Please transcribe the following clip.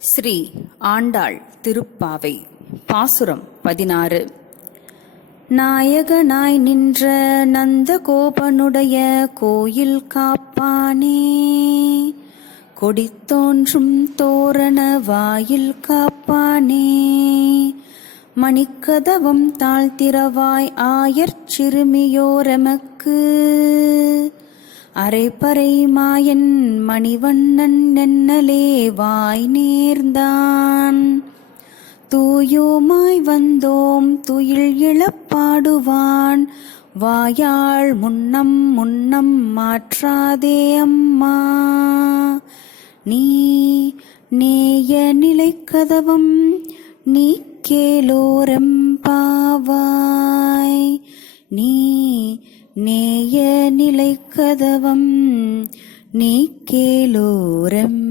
ஸ்ரீ ஆண்டாள் திருப்பாவை பாசுரம் 16. நாயகனாய் நின்ற நந்தகோபனுடைய கோயில் காப்பானே, கொடித்தோன்றும் தோரண வாயில் காப்பானே, மணிக்கதவம் தாழ்த்திரவாய் ஆயர் சிறுமியோரெமக்கு, அரைப்பறை மாயன் மணிவண்ணன் நென்னலே வாய் நேர்ந்தான், தூயோமாய் வந்தோம் துயில் இழப்பாடுவான், வாயாள் முன்னம் முன்னம் மாற்றாதே அம்மா, நீ நேய நிலைக்கதவம் நீ கேளோரெம்பாவாய், நீ நேய நிலைக்கதவம் நீ கேளோரெம்பாவாய்.